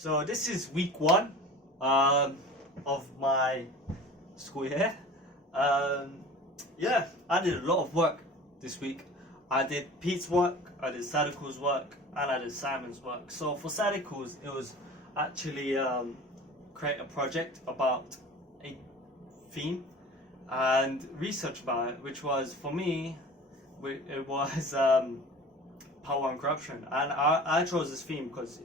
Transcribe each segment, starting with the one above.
So this is week one of my school year. Yeah, I did a lot of work this week. I did Pete's work, I did Sadiko's work, and I did Simon's work. So for Sadiko's, it was actually create a project about a theme and research about it, which was for me, it was power and corruption, and I chose this theme because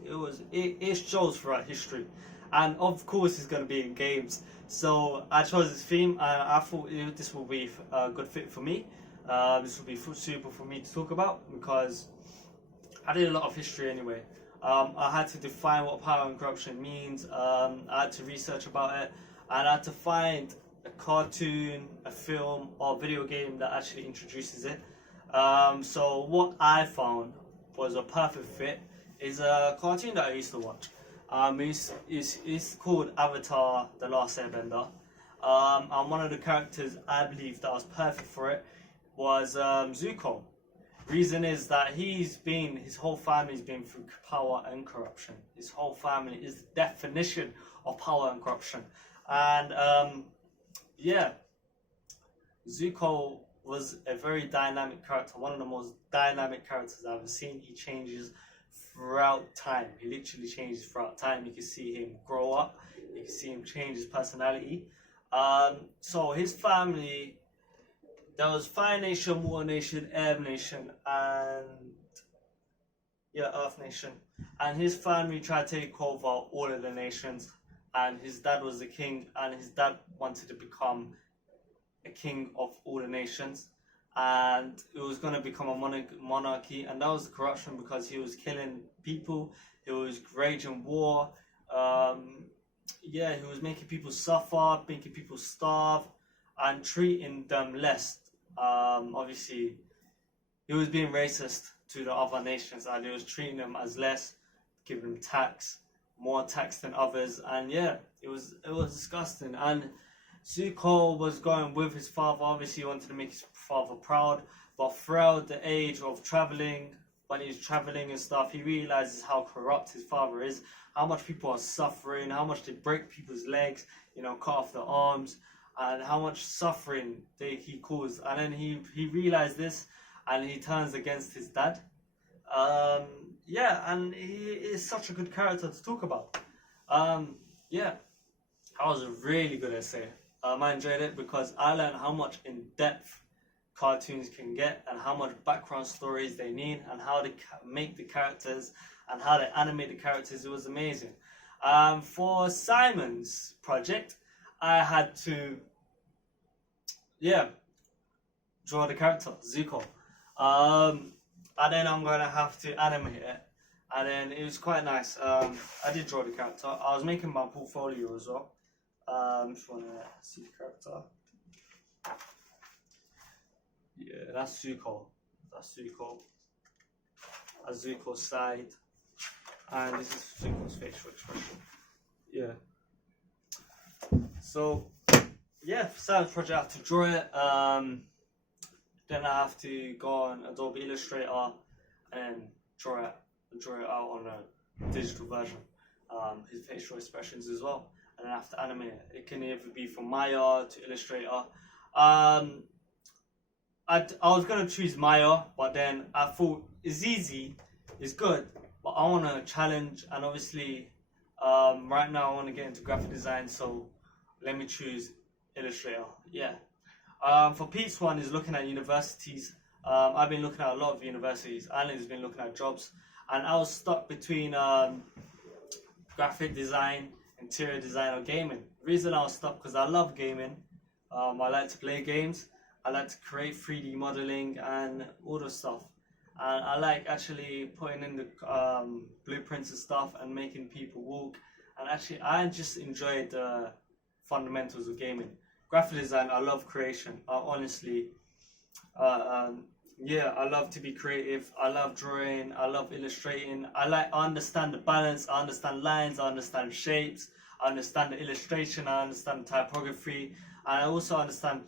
it shows throughout history, and of course it's going to be in games. So I chose this theme, and I thought this will be a good fit for me. This will be suitable for me to talk about because I did a lot of history anyway. I had to define what power and corruption means. I had to research about it, and I had to find a cartoon, a film, or video game that actually introduces it. So what I found was a perfect fit is a cartoon that I used to watch. It's called Avatar: The Last Airbender. And one of the characters I believe that was perfect for it was Zuko. Reason is that his whole family's been through power and corruption. His whole family is the definition of power and corruption. And yeah, Zuko was a very dynamic character, one of the most dynamic characters I've ever seen. He changes throughout time. He literally changes throughout time. You can see him grow up. You can see him change his personality. So his family, there was Fire Nation, Water Nation, Air Nation, and Earth Nation. And his family tried to take over all of the nations. And his dad was the king, and his dad wanted to become a king of all the nations, and it was going to become a monarchy, and that was the corruption because he was killing people, he was waging war, he was making people suffer, making people starve, and treating them less. Obviously, he was being racist to the other nations, and he was treating them as less, giving them more tax than others, and it was disgusting. And Zuko was going with his father. Obviously, he wanted to make his father proud. But throughout the age of traveling, when he's traveling and stuff, he realizes how corrupt his father is, how much people are suffering, how much they break people's legs, cut off their arms, and how much suffering he caused. And then he realized this, and he turns against his dad. And he is such a good character to talk about. That was a really good essay. I enjoyed it because I learned how much in-depth cartoons can get and how much background stories they need and how they make the characters and how they animate the characters. It was amazing. For Simon's project, I had to, draw the character, Zuko. And then I'm going to have to animate it. And then it was quite nice. I did draw the character. I was making my portfolio as well. Just want to see the character. Yeah, that's Zuko. That's Zuko's side. And this is Zuko's facial expression. Yeah. So, for Simon's project, I have to draw it. Then I have to go on Adobe Illustrator and draw it out on a digital version. His facial expressions as well. And then I have to animate it. It can either be from Maya to Illustrator. I was going to choose Maya, but then I thought it's easy, it's good, but I want to challenge, and obviously right now I want to get into graphic design, so let me choose Illustrator. For Pete's one is looking at universities. I've been looking at a lot of universities. Alan's been looking at jobs, and I was stuck between graphic design, interior design, or gaming. The reason I was stuck because I love gaming. I like to play games. I like to create 3D modeling and all the stuff. And I like actually putting in the blueprints and stuff and making people walk. And actually, I just enjoy the fundamentals of gaming. Graphic design, I love creation. Honestly, I love to be creative. I love drawing. I love illustrating. I understand the balance. I understand lines. I understand shapes. I understand the illustration. I understand the typography. And I also understand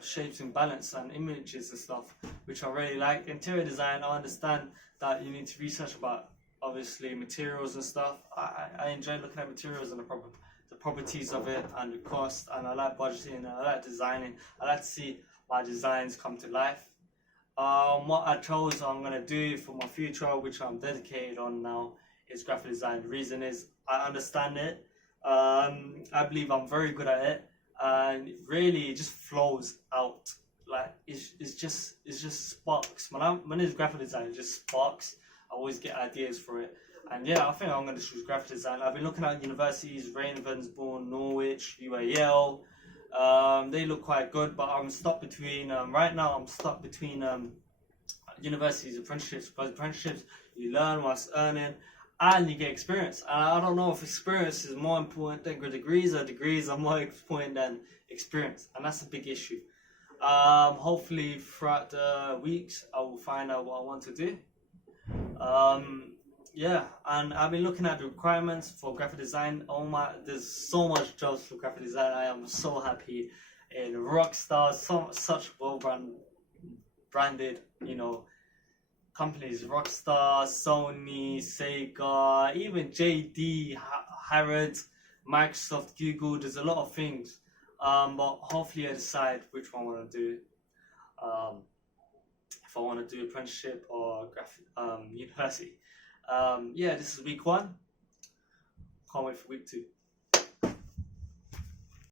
shapes and balance and images and stuff, which I really like. Interior design, I understand that you need to research about obviously materials and stuff. I enjoy looking at materials and the properties of it and the cost, and I like budgeting and I like designing. I like to see my designs come to life. What I chose I'm gonna do for my future, which I'm dedicated on now, is graphic design. The reason is I understand it. I believe I'm very good at it, and it really just flows out. Like it's just sparks. When it's graphic design, it just sparks. I always get ideas for it, and yeah, I think I'm gonna choose graphic design. I've been looking at universities: Ravensbourne, Norwich, UAL. They look quite good, but I'm stuck between right now. I'm stuck between universities, apprenticeships. Because apprenticeships, you learn whilst earning, and you get experience. And I don't know if experience is more important than degrees, or degrees are more important than experience, and that's a big issue. Hopefully, throughout the weeks, I will find out what I want to do. Yeah, and I've been looking at the requirements for graphic design. Oh my, there's so much jobs for graphic design. I am so happy. In Rockstar, such branded, companies. Rockstar, Sony, Sega, even JD, Harrods, Microsoft, Google. There's a lot of things. But hopefully I decide which one I want to do. If I want to do apprenticeship or university. Yeah, this is week 1. Can't wait for week 2.